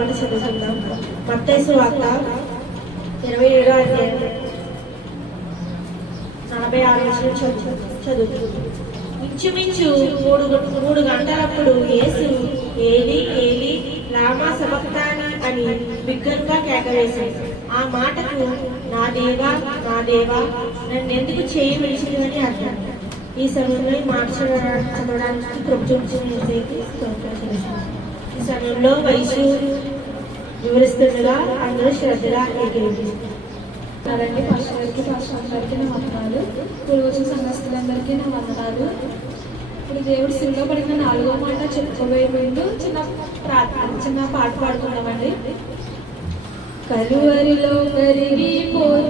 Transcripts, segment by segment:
మాట చదువుకుందాం. మత్తయి సువార్త 27వ అధ్యాయం 46 చదువుకుందాం. ఇంచుమించు మూడు గంటలప్పుడు యేసు ఏలీ ఏలీ లామా సబక్తాని అని బిగ్గరగా కేకవేశాడు. ఆ మాటకు నా దేవా నా దేవా నన్నెందుకు చేయి విడిచినని అర్థం. ఈ సమయంలో ఈ మాట చదవడానికి ప్రభుత్వం ఈ సమయంలో వయసు వివరిస్తుండగా అందరూ శ్రద్ధగా ఏకీభవిస్తున్నారండి. ఫస్ట్ గారికి ఫస్ట్ అందరికీ నా వందనాలు. ఇప్పుడు వచ్చిన సంఘస్థులందరికీ నా వందనాలు. ఇప్పుడు దేవుడు సినిమా పడిన 4వ మాట చెప్పుకోబోయే ముందు చిన్న పాట పాడుకున్నామండి. కలువరిలో కరిగిపోతీవయ్యా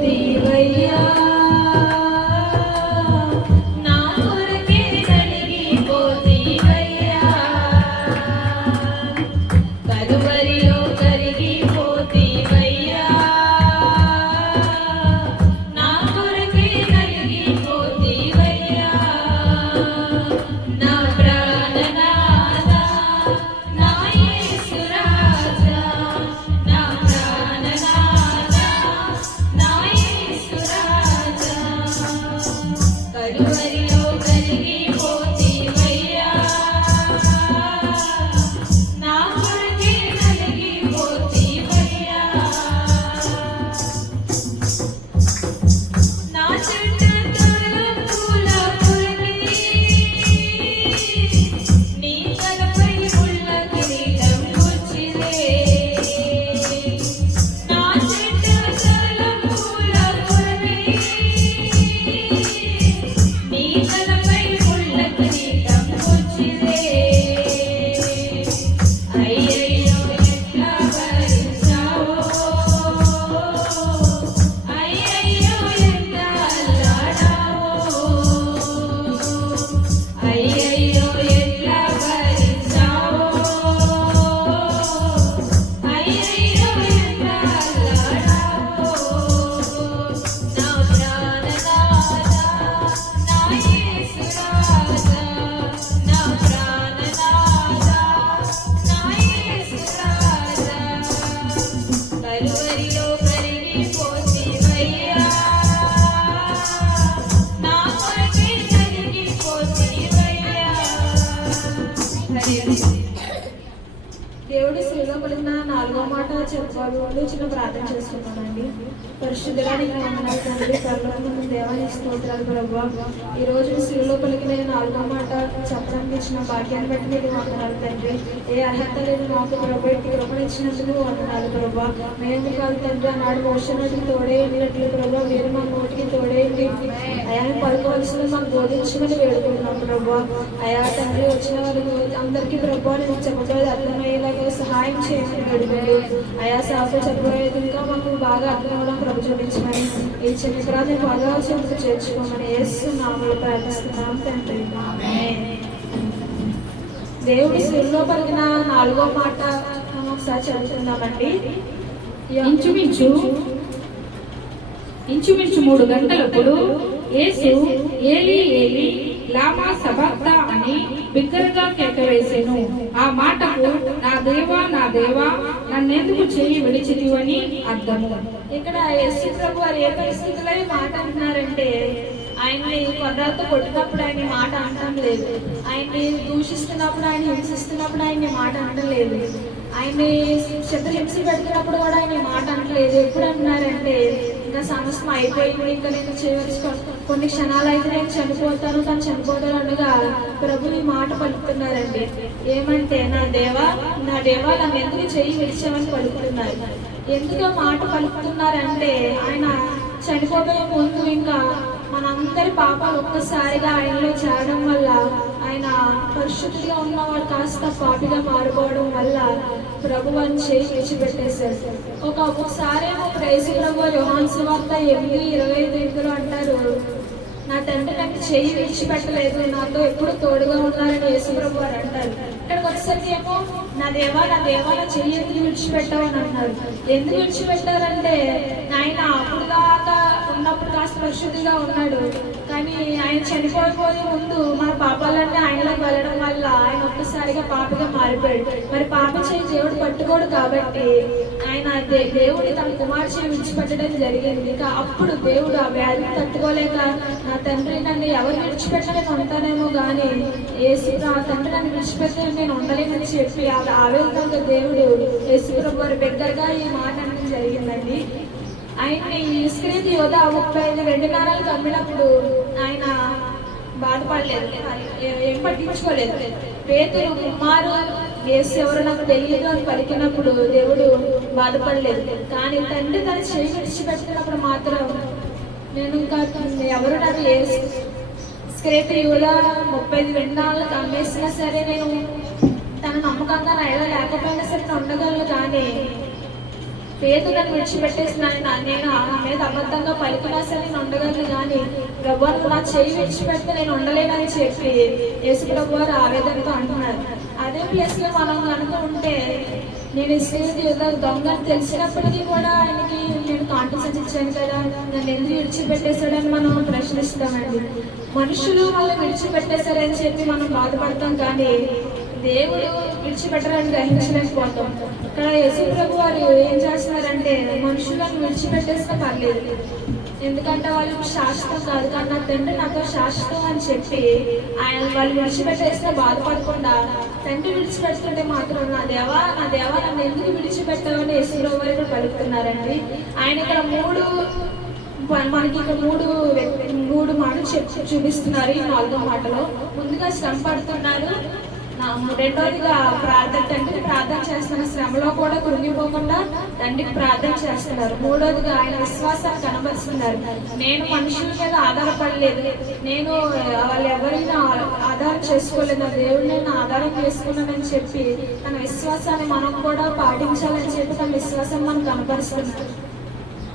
దేవుడి శిలువలో పలికిన 4వ మాట చెప్పుకోవాలి. చిన్న ప్రార్థన చేసుకున్నానండి. పరిశుద్ధుడా నీకు వందనాలు తండ్రి, పరలోకమందున్న దేవాని స్తోత్రాలు ప్రభువా. ఈ రోజు శిలువలో పలికిన 4వ మాట చెప్పడానికి ఇచ్చిన భాగ్యాన్ని బట్టి నీకు వందనాలు తండ్రి. ఏ అర్హత లేదు మాకు ప్రభు, కృపణిచ్చినందుకు వందనాలు ప్రభా. మేము కాదు తండ్రి, ఆనాడు మోషనటికి తోడేయండి ప్రభా, మీరు మా నోటికి తోడేయండి అయా. పలుకోవాల్సింది మాకు బోధించమని వేడుకుంటున్నాం ప్రభా. అయా తండ్రి, వచ్చిన వారికి అందరికీ ప్రభా నేను చెప్పబోయేది అర్థమయ్యేలాగా సహాయం చేయమని వేడుకోండి అయా. సాఫ్ చెప్పబోయేది ఇంకా మాకు బాగా అర్థం అవ్వడం ప్రభు చూపించమని, ఈ చిన్న ప్రార్థన బాగా చెందుకు చేర్చుకోమని యేసు నామములో ప్రార్థిస్తున్నాం తండ్రి. దేవుడి శిలువలో పలికిన 4వ మాట ఒకసారి చదువుతున్నామండి. ఇంచుమించు 3 గంటలప్పుడు యేసు ఏలీ ఏలీ లామా సబక్తా అని బిగ్గరగా కేకవేసెను. ఆ మాటకు నా దేవా నా దేవా నన్నెందుకు చేయి విడిచితివని అర్థము. ఇక్కడ యేసు ప్రభు వారు ఏ పరిస్థితుల్లో ఈ మాట అంటున్నారంటే, ఆయన్ని కొర్రలతో కొట్టినప్పుడు ఆయన మాట అనడం లేదు, ఆయన్ని దూషిస్తున్నప్పుడు ఆయన హింసిస్తున్నప్పుడు ఆయన మాట అనడం లేదు, ఆయన్ని చిత్రహింసలు పెడుతున్నప్పుడు కూడా ఆయన మాట అనట్లేదు. ఎప్పుడు అంటున్నారంటే, ఇంకా సమస్తం అయిపోయింది, ఇంకా నేను చేయవలసి కొన్ని క్షణాలు అయితే నేను చనిపోతాను, తను చనిపోతాను అనగా ప్రభు ఈ మాట పలుకుతున్నారండి. ఏమంటే నా దేవా నన్ను ఎందుకు చేయి విడిచామని పలుకుతున్నారు. ఎందుకు మాట పలుకుతున్నారంటే, ఆయన చనిపోయే ముందు ఇంకా మనందరి పాపాలు ఒక్కసారిగా ఆయనలో చేరడం వల్ల, ఆయన పరిశుద్ధిగా ఉన్నవాడు కాస్త పాపిగా మారిపోవడం వల్ల ప్రభు వారిని చేయి విడిచిపెట్టేశారు. ఒకసారి యేసు ప్రభు యోహాను సువార్త 8:25 అంటారు, నా తండ్రి నాకు చేయి విడిచిపెట్టలేదు, నాతో ఎప్పుడు తోడుగా ఉన్నారని యేసు ప్రభు వారు అంటారు. ఇక్కడికి వచ్చేసరికి ఏమో నా దేవా నా చెయ్యి ఎందుకు విడిచిపెట్టావు అని అన్నారు. ఎందుకు విడిచిపెట్టారంటే, ఆయన అప్పుడు దాకా ఉన్నప్పుడు కాస్త పరిశుద్ధిగా ఉన్నాడు, కానీ ఆయన చనిపోయే ముందు మన పాపాలన్నీ ఆయనలోకి వెళ్ళడం వల్ల ఆయన ఒక్కసారిగా పాపగా మారిపోయాడు. మరి పాప చేయి దేవుడు పట్టుకోడు కాబట్టి ఆయన దేవుడి తన కుమారు చేయి విడిచిపెట్టడం జరిగింది. ఇక అప్పుడు దేవుడు ఆ వ్యాధిని తట్టుకోలేక నా తండ్రి నన్ను ఎవరు విడిచిపెట్టలేని ఉంటానేమో కానీ యేసు నా తండ్రి నన్ను విడిచిపెట్టే నేను ఉండలేనని చెప్పి ఆవేదనగా దేవుడు యేసుప్రభు వారి దగ్గరగా ఈ మాట అనడం జరిగిందండి. ఆయన్ని ఇస్కరియోతు యోధ 35 వెండి నాణాలు అమ్మినప్పుడు ఆయన బాధపడలేదు, ఏం పట్టించుకోలేదు. పేతురు కుమారు యేసు ఎవరు నాకు తెలియదు అని పలికినప్పుడు దేవుడు బాధపడలేదు. కానీ తండ్రి తన చేయి విడిచిపెట్టినప్పుడు మాత్రం నేను ఇంకా ఎవరు నాకు ఇస్కరియోతు యోధ 35 వెండి నాణాలకు అమ్మేసినా సరే నేను తన నమ్మకంగా లేకపోయినా సరే నేను ఉండగలను. కానీ పేతురు నన్ను విడిచిపెట్టేసిన నేను నా మీద అబద్ధంగా పలికినా సరే నేను ఉండగలను. కానీ ప్రభువు నా చేయి విడిచిపెడితే నేను ఉండలేనని చెప్పి యేసు ప్రభు వారు ఆవేదనతో అంటున్నారు. అదే ప్లేస్ లో మనం కనుక ఉంటే నేను ఇస్రాయేలు దొంగ తెలిసినప్పటికీ కూడా ఆయనకి నేను కాంటెన్స్ ఇచ్చాను కదా, నన్ను ఎందుకు విడిచిపెట్టేశాడని మనం ప్రశ్నిస్తామండి. మనుషులు వాళ్ళు విడిచిపెట్టేశారని చెప్పి మనం బాధపడతాం, కానీ దేవుడు విడిచిపెట్టడానికి గ్రహించలేకపోతాం. ఇక్కడ యేసు ప్రభు వారు ఏం చేస్తున్నారంటే మనుషులను విడిచిపెట్టేస్తే పర్లేదు, ఎందుకంటే వాళ్ళు శాశ్వతం కాదు, కానీ నా తండ్రి నాతో శాశ్వతం అని చెప్పి ఆయన వాళ్ళు విడిచిపెట్టేస్తే బాధపడకుండా తండ్రి విడిచిపెడుతుంటే మాత్రం నా దేవా నన్ను ఎందుకు విడిచిపెట్టావని యేసు ప్రభు వారు ఇక్కడ పలుకుతున్నారండి. ఆయన ఇక్కడ మనకి ఇక్కడ మూడు మాటలు చూపిస్తున్నారు ఈ 4వ మాటలో. ముందుగా శ్రమ పడుతున్నారు, రెండోదిగా తండ్రికి ప్రార్థన చేస్తున్న శ్రమలో కూడా కృంగిపోకుండా తండ్రికి ప్రార్థన చేస్తున్నారు. మూడోదిగా ఆయన విశ్వాసాన్ని కనబరుస్తున్నారు. నేను మనుషుల మీద ఆధారపడలేదు, నేను వాళ్ళు ఎవరైనా ఆధారం చేసుకోలేదు, నా దేవుడిని నేను ఆధారం చేసుకున్నానని చెప్పి తన విశ్వాసాన్ని మనం కూడా పాటించాలని చెప్పి తన విశ్వాసాన్ని మనం కనబరుస్తున్నారు.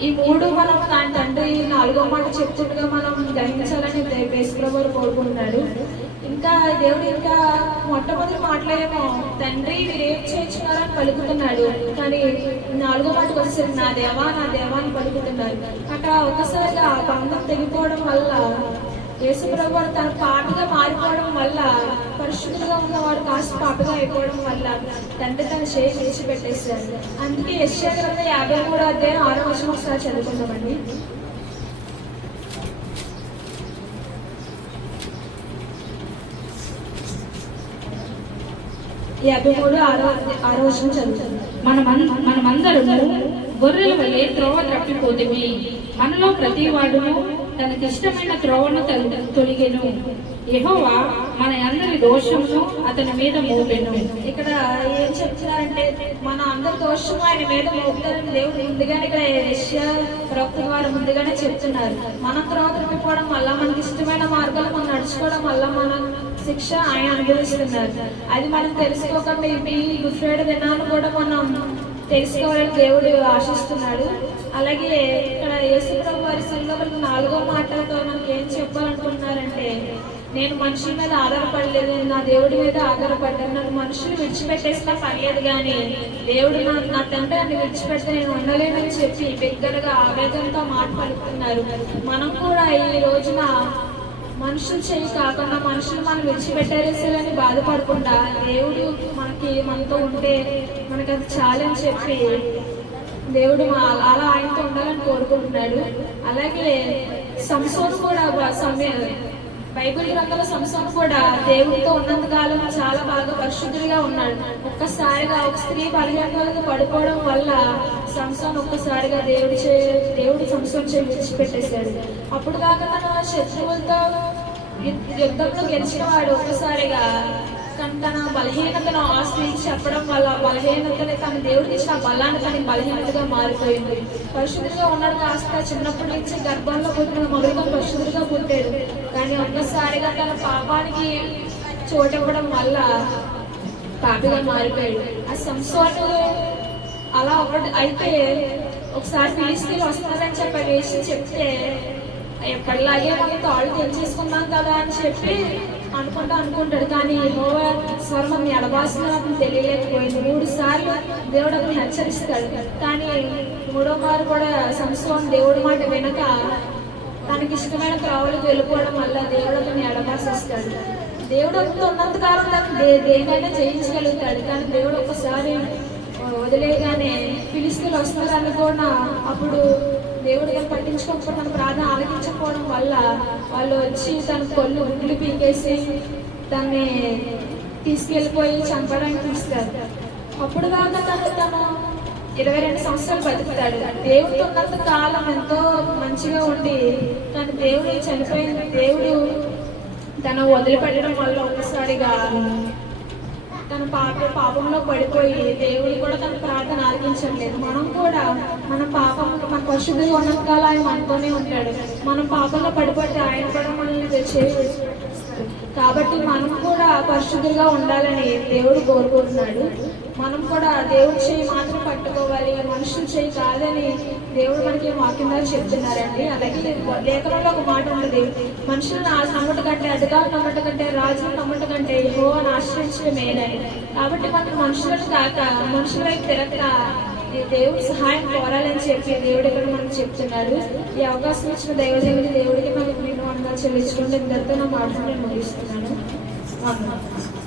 ఈ మూడు మనం దాని తండ్రి 4వ మాట చెప్తుండగా మనం గ్రహించాలని యేసు ప్రభువు కోరుకుంటున్నాడు. ఇంకా దేవుడు ఇంకా మొట్టమొదటి మాటలేమో తండ్రి వీరేం చేయించున్నారని పలుకుతున్నాడు, కానీ 4వ మాటకు వచ్చేసరికి నా దేవా అని పలుకుతున్నారు. అక్కడ ఒకసారిగా ఆ బంధం తెగిపోవడం వల్ల యేసు ప్రభు తన పాపిగా మారిపోవడం వల్ల, పరిశుద్ధులుగా ఉన్నవాడు కాస్త పాపిగా అయిపోవడం వల్ల తండ్రి తన చేయి విడిచిపెట్టేశారు. అందుకే యెషయా గ్రంథం 53వ అధ్యాయం 6వ వచనం ఒకసారి చదువుకుందామండి. 53:6 వచనం చదువుతుంది. మనమందరము గొర్రెల వలె త్రోవ తప్పిపోతిమి, మనలో ప్రతి వాడును తనకిష్టమైన త్రోవను తొలిగెను, యెహోవా మన అందరి దోషమును అతని మీద మోపెను. ఇక్కడ ఏం చెప్తున్నారంటే మన అందరి దోషము ఆయన మీద మోపుతారని దేవుడు ముందుగానే ఇక్కడ యెషయా ప్రవక్త వారు ముందుగానే చెప్తున్నారు. మనం త్రోవ తప్పిపోవడం వల్ల, మనకి ఇష్టమైన మార్గాలు మనం నడుచుకోవడం వల్ల మన శిక్ష ఆయన అనుభవిస్తున్నారు. అది మనం తెలుసుకోకుండా ఇవి గుడ్ ఫ్రైడే దినాన్ని కూడా మనం తెలుసుకోవాలని దేవుడు ఆశిస్తున్నాడు. అలాగే ఇక్కడ యేసు ప్రభు వారి సంఘములకు 4వ మాటలతో మనకి ఏం చెప్పాలనుకుంటున్నారంటే నేను మనుషుల మీద ఆధారపడలేదు, నా దేవుడి మీద ఆధారపడ్డాను. నన్ను మనుషులు విడిచిపెట్టేసినా పర్లేదు, కానీ దేవుడు నా తండ్రి నన్ను విడిచిపెడితే నేను ఉండలేనని చెప్పి బిగ్గరగా ఆవేదనతో మాట పలుకుతున్నారు. మనం కూడా ఈ రోజున మనుషులు చేయి కాకుండా మనుషులు మనం విడిచిపెట్టేసేయాలని బాధపడకుండా దేవుడు మనతో ఉంటే మనకి అది చాలని చెప్పి దేవుడు అలా ఆయనతో ఉండాలని కోరుకుంటున్నాడు. అలాగే సంసోను కూడా బైబిల్ గ్రంథంలో సంసోను కూడా దేవుడితో ఉన్నంత కాలం చాలా బాగా పరిశుద్ధుడిగా ఉన్నాడు. ఒక్కసారిగా ఒక స్త్రీ బలహీనతలకు పడిపోవడం వల్ల సంసోను ఒక్కసారిగా దేవుడు సంసోను చేసి విడిచిపెట్టేశాడు. అప్పుడు దాకా తన శత్రువులతో యుద్ధంలో గెలిచిన వాడు ఒక్కసారిగా తన బలహీనతను ఆ స్త్రీకి చెప్పడం వల్ల బలహీనతని తన దేవుడికి ఇచ్చిన బలాన్ని తన బలహీనతగా మారిపోయింది. పరిశుద్ధుడిగా ఉన్నాడు, కాస్త చిన్నప్పటి నుంచి గర్భంలో పుట్టిన మగుడుగా పరిశుద్ధుడిగా పుట్టాడు. కానీ ఒక్కసారిగా తన పాపానికి చోటివ్వడం వల్ల పాపిగా మారిపోయాడు. ఆ సంసోను అలా ఒకటి అయితే ఒకసారి ఫిలిష్తీయులు వస్తున్నారని వేసి చెప్తే ఎప్పటిలాగే మనం తాళ్ళు తెలిసేసుకున్నాం కదా అని చెప్పి అనుకుంటాడు. కానీ యెహోవా స్వరం ఎడబాసిన అతను తెలియలేకపోయింది. 3 సార్లు దేవుడు అతను హెచ్చరిస్తాడు. కానీ 3వ మారు కూడా సంసోను దేవుడి మాట వినక తనకి ఇష్టమైన త్రోవలకు వెళ్ళిపోవడం వల్ల దేవుడు అతన్ని ఎడబాసిస్తాడు. దేవుడు ఉన్నంత కాలం తను దేనైనా జయించగలుగుతాడు. కానీ దేవుడు ఒక్కసారి వదిలేగానే ఫిలిస్తీన్లు వస్తారని కూడా అప్పుడు దేవుడు గారు పట్టించుకోకపోవడం, తన ప్రార్థన ఆలకించకపోవడం వల్ల వాళ్ళు వచ్చి తన గుడ్లు పీకేసి దాన్ని తీసుకెళ్ళిపోయి చంపడానికి చూస్తారు. అప్పుడు దాకా తను 22 సంవత్సరాలు బతుకుతాడు. దేవుడితో ఉన్నంత కాలం ఎంతో మంచిగా ఉండి కానీ దేవుడు చనిపోయిన దేవుడు తను వదిలిపెట్టడం వల్ల ఒక్కసారిగా తన పాపంలో పడిపోయి దేవుడు కూడా తన ప్రార్థన ఆలకించట్లేదు. మనం కూడా మన పరిశుద్ధిగా ఉన్నంత కాలం ఆయన మనతోనే ఉంటాడు. మనం పాపంలో పడిపోతే ఆయన కూడా మనల్ని చేస్తాడు. కాబట్టి మనం కూడా పరిశుద్ధులుగా ఉండాలని దేవుడు కోరుకుంటున్నాడు. మనం కూడా దేవుడి చేయి మాత్రం పట్టుకోవాలి, మనుషులు చేయి కాదని దేవుడు మనకి వాక్యం ద్వారా చెప్తున్నారండి. అలాగే లేఖనంలో ఒక మాట ఉంటుంది, మనుషులను నమ్మట కంటే, అధికారులు నమ్మట కంటే, రాజులు నమ్మట కంటే యెహోవాను ఆశ్రయించడం మేలని. కాబట్టి మనం మనుషులను కాక మనుషుల వైపు తిరగక దేవుడి సహాయం కోరాలని చెప్పి దేవుడు ఇక్కడ మనకు చెప్తున్నారు. ఈ అవకాశం ఇచ్చిన దేవుడికి మనకు నేను వందనాలు చెల్లించుకుంటే ఇంతటితో నా మాటలు నేను ముగిస్తున్నాను.